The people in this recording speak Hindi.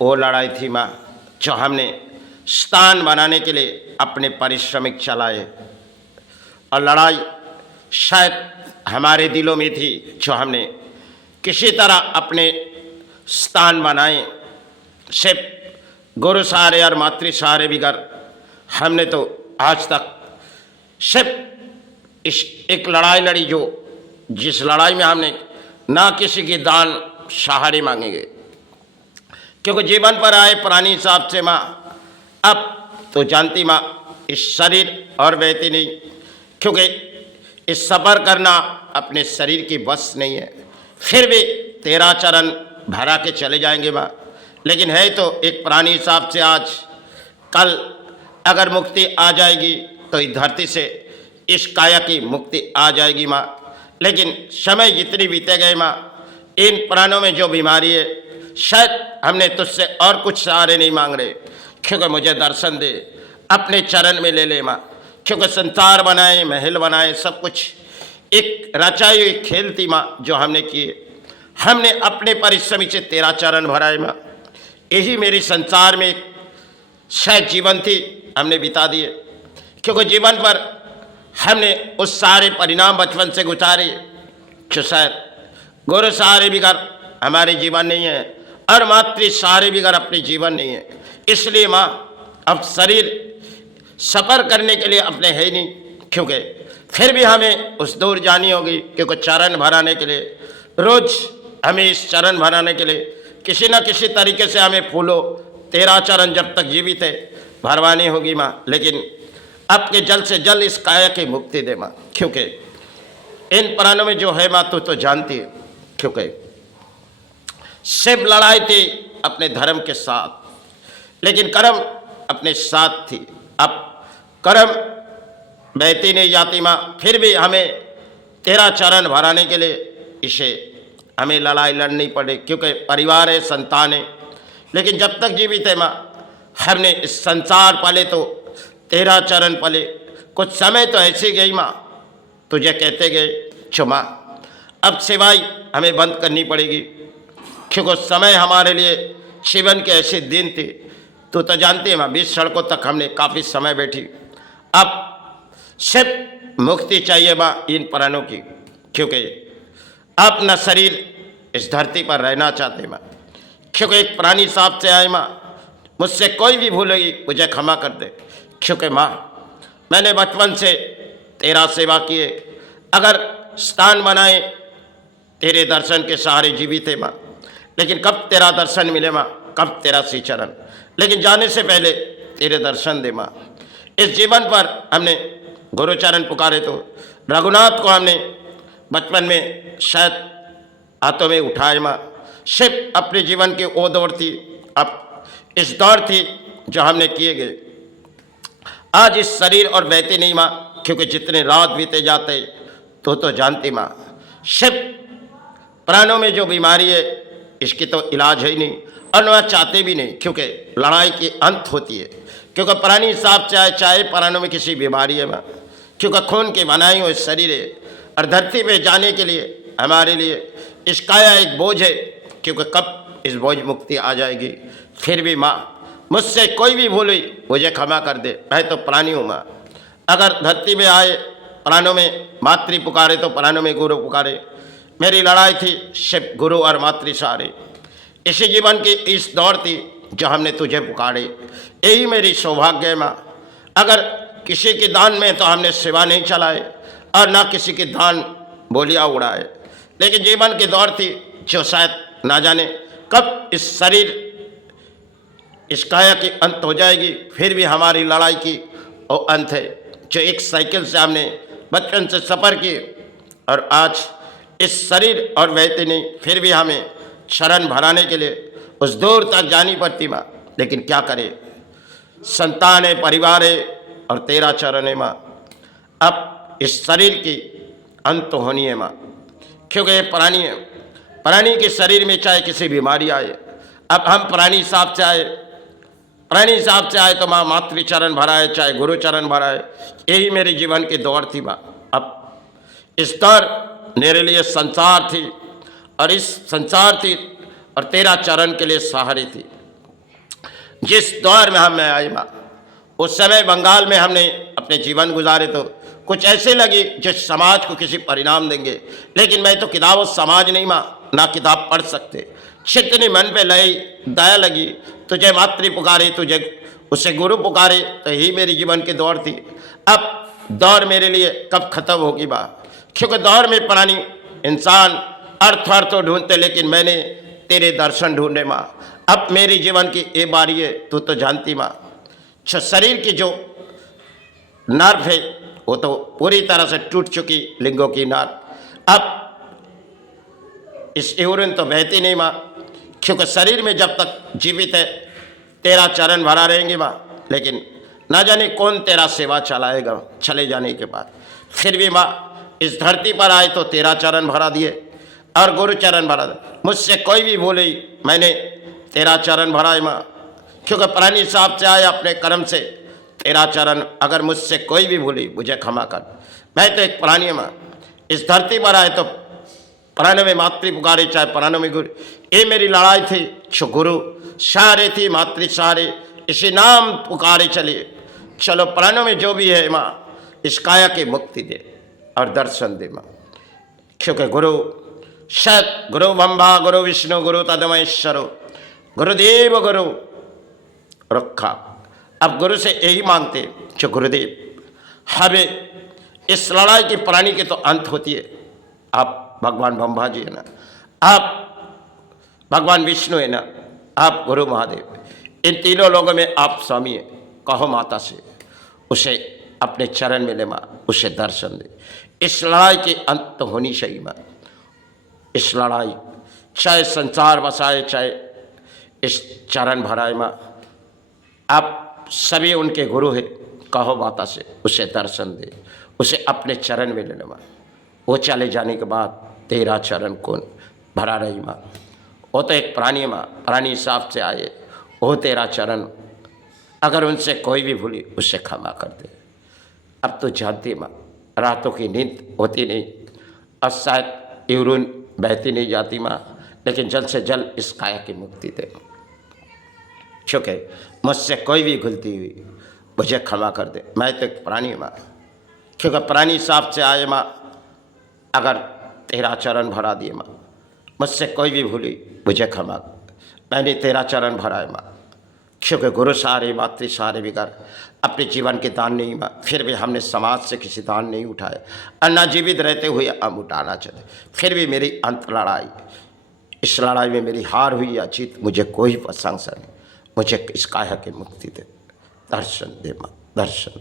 वो लड़ाई थी माँ जो हमने स्थान बनाने के लिए अपने परिश्रमिक चलाए, और लड़ाई शायद हमारे दिलों में थी जो हमने किसी तरह अपने स्थान बनाए। सिर्फ गुरु सहारे और मातृ सहारे बिगर हमने तो आज तक सिर्फ इस एक लड़ाई लड़ी जो जिस लड़ाई में हमने ना किसी की दान सहारे मांगेंगे, क्योंकि जीवन पर आए पुरानी हिसाब से माँ अब तो जानती माँ इस शरीर और बहती नहीं, क्योंकि इस सफ़र करना अपने शरीर की बस नहीं है। फिर भी तेरा चरण भरा के चले जाएंगे माँ, लेकिन है तो एक पुरानी हिसाब से आज कल अगर मुक्ति आ जाएगी तो इस धरती से इस काया की मुक्ति आ जाएगी माँ। लेकिन समय जितनी बीते गए माँ, इन प्राणों में जो बीमारी है, शायद हमने तुझसे और कुछ सहारे नहीं मांग रहे, क्योंकि मुझे दर्शन दे, अपने चरण में ले ले माँ। क्योंकि संसार बनाए, महल बनाए, सब कुछ एक रचाई हुई खेल थी माँ जो हमने किए। हमने अपने परिश्रम से तेरा चरण भराए माँ। यही मेरी संसार में एक शायद जीवन थी, हमने बिता दिए, क्योंकि जीवन पर हमने उस सारे परिणाम बचपन से गुजारे जो शायद गुरु सहारे बिगर हमारे जीवन नहीं है और मातृ सहारे बिगर अपने जीवन नहीं है। इसलिए माँ अब शरीर सफ़र करने के लिए अपने है ही नहीं, क्योंकि फिर भी हमें उस दूर जानी होगी, क्योंकि चरण भराने के लिए रोज़ हमें इस चरण भराने के लिए किसी न किसी तरीके से हमें फूलो तेरा चरण जब तक जीवित है भरवानी होगी माँ। लेकिन आपके जल से जल इस काया की मुक्ति दे माँ, क्योंकि इन प्राणों में जो है माँ तू तो जानती है, क्योंकि सिर्फ लड़ाई थी अपने धर्म के साथ, लेकिन कर्म अपने साथ थी। अब कर्म बहती नहीं जाती माँ, फिर भी हमें तेरा चरण भराने के लिए इसे हमें लड़ाई लड़नी पड़े, क्योंकि परिवार है, संतान है। लेकिन जब तक जीवित है माँ, हमने इस संसार पले तो तेरा चरण पले। कुछ समय तो ऐसी गई माँ, तुझे कहते गए जो माँ अब सेवाई हमें बंद करनी पड़ेगी, क्योंकि समय हमारे लिए जीवन के ऐसे दिन थे। तो जानते हैं माँ, 20 सड़कों तक हमने काफ़ी समय बैठी। अब सिर्फ मुक्ति चाहिए माँ इन प्राणों की, क्योंकि अपना शरीर इस धरती पर रहना चाहते माँ, क्योंकि एक प्राणी साहब से आए माँ, मुझसे कोई भी भूल होगी मुझे क्षमा कर दे, क्योंकि माँ मैंने बचपन से तेरा सेवा किए, अगर स्थान बनाए तेरे दर्शन के सहारे जीवित है माँ। लेकिन कब तेरा दर्शन मिले माँ, कब तेरा श्री चरण, लेकिन जाने से पहले तेरे दर्शन दे माँ। इस जीवन पर हमने गुरुचरण पुकारे तो रघुनाथ को हमने बचपन में शायद हाथों में उठाए माँ। सिर्फ अपने जीवन की वो दौड़ थी, अब इस दौड़ थी जो हमने किए गए। आज इस शरीर और बहते नहीं माँ, क्योंकि जितने रात बीते जाते तो जानती माँ, सिर्फ प्राणों में जो बीमारी है इसकी तो इलाज है ही नहीं, और वह चाहते भी नहीं, क्योंकि लड़ाई की अंत होती है। क्योंकि प्राणी हिसाब से चाहे प्राणों में किसी बीमारी है माँ, क्योंकि खून के बनाई हुए शरीर है, और धरती पे जाने के लिए हमारे लिए इस काया एक बोझ है, क्योंकि कब इस बोझ मुक्ति आ जाएगी। फिर भी माँ मुझसे कोई भी भूल हुई मुझे क्षमा कर दे, मैं तो प्राणी हूँ माँ। अगर धरती में आए प्राणों में मातृ पुकारे तो प्राणों में गुरु पुकारे। मेरी लड़ाई थी सिर्फ गुरु और मातृ सहारे। इसी जीवन की इस दौड़ थी जो हमने तुझे पुकारे। यही मेरी सौभाग्य है माँ। अगर किसी के दान में तो हमने सेवा नहीं चलाए और ना किसी के दान बोलियाँ उड़ाए, लेकिन जीवन की दौड़ थी जो शायद ना जाने कब इस शरीर इस काया की अंत हो जाएगी। फिर भी हमारी लड़ाई की वो अंत है, जो एक साइकिल से हमने बचपन से सफ़र की, और आज इस शरीर और बहते नहीं, फिर भी हमें शरण भराने के लिए उस दूर तक जानी पड़ती माँ। लेकिन क्या करें, संतान है, परिवार है, और तेरा चरण है माँ। अब इस शरीर की अंत होनी है माँ, क्योंकि ये प्राणी है। प्राणी के शरीर में चाहे किसी बीमारी आए, अब हम प्राणी साहब से आए, प्राणी साहब से आए तो माँ मातृ चरण भराए, चाहे गुरु चरण भराए। यही मेरे जीवन की दौड़ थी माँ। अब इस दौड़ मेरे लिए संसार थी, और इस संसार थी और तेरा चरण के लिए सहारे थी, जिस दौर में हम आए माँ, उस समय बंगाल में हमने अपने जीवन गुजारे तो कुछ ऐसे लगी जो समाज को किसी परिणाम देंगे, लेकिन मैं तो किताब समाज नहीं माँ, ना किताब पढ़ सकते। चित्तनी मन पे लई दया लगी, तुझे मातृ पुकारे, तुझे उसे गुरु पुकारे, तो ही मेरी जीवन की दौड़ थी। अब दौड़ मेरे लिए कब खत्म होगी माँ, क्योंकि दौड़ में प्राणी इंसान अर्थ तो ढूंढते, लेकिन मैंने तेरे दर्शन ढूंढे माँ। अब मेरी जीवन की ये बारी है, तू तो जानती माँ। शरीर की जो नर्व है वो तो पूरी तरह से टूट चुकी, लिंगों की नर्व। अब इस यूरिन तो बहती नहीं माँ, क्योंकि शरीर में जब तक जीवित है तेरा चरण भरा रहेंगे माँ, लेकिन ना जाने कौन तेरा सेवा चलाएगा चले जाने के बाद। फिर भी माँ इस धरती पर आए तो तेरा चरण भरा दिए और गुरु चरण भरा दिए। मुझसे कोई भी भूले मैंने तेरा चरण भरा है माँ, क्योंकि प्राणी साहब से आए अपने कर्म से तेरा चरण, अगर मुझसे कोई भी भूली मुझे क्षमा कर। मैं तो एक प्राणी माँ, इस धरती पर आए तो प्राणों में मातृ पुकारे, चाहे प्राणों में गुरु। ये मेरी लड़ाई थी, जो गुरु सहारे थी, मातृ सहारे, इसी नाम पुकारे चलिए। चलो प्राणों में जो भी है माँ, इस काया की मुक्ति दे और दर्शन दे माँ, क्योंकि गुरु सत गुरु ब्रह्मा गुरु विष्णु गुरु तदमहेश्वरो गुरुदेव गुरु रखा। अब गुरु से यही मांगते कि गुरुदेव हमें इस लड़ाई की प्राणी की तो अंत होती है, आप भगवान ब्रह्मा जी है ना, आप भगवान विष्णु है ना, आप गुरु महादेव, इन तीनों लोगों में आप स्वामी है। कहो माता से उसे अपने चरण में ले माँ, उसे दर्शन दे। इस लड़ाई की अंत तो होनी चाहिए माँ। इस लड़ाई चाहे संसार बसाए, चाहे इस चरण भराए माँ, आप सभी उनके गुरु हैं। कहो माता से उसे दर्शन दे, उसे अपने चरण में लेने माँ। वो चले जाने के बाद तेरा चरण कौन भरा रही माँ। वो तो एक प्राणी माँ, प्राणी हिसाब से आए, वो तेरा चरण अगर उनसे कोई भी भूली उससे क्षमा कर दे। अब तो जानती माँ, रातों की नींद होती नहीं और शायद यूरिन बहती नहीं जाती माँ, लेकिन जल्द से जल्द इस काया की मुक्ति दे, क्योंकि मुझसे कोई भी गलती हुई मुझे क्षमा कर दे। मैं तो एक प्राणी माँ, क्योंकि प्राणी हिसाब से आए माँ, अगर तेरा चरण भरा दिए माँ, मुझसे कोई भी भूली मुझे क्षमा। मैंने तेरा चरण भरा है माँ, क्योंकि गुरु सहारे मातृ सहारे बिगर अपने जीवन के दान नहीं माँ। फिर भी हमने समाज से किसी दान नहीं उठाए और ना जीवित रहते हुए हम उठाना चले। फिर भी मेरी अंत लड़ाई, इस लड़ाई में मेरी हार हुई या जीत मुझे कोई प्रशंसा नहीं। मुझे इस काया की मुक्ति दे, दर्शन दे माँ, दर्शन।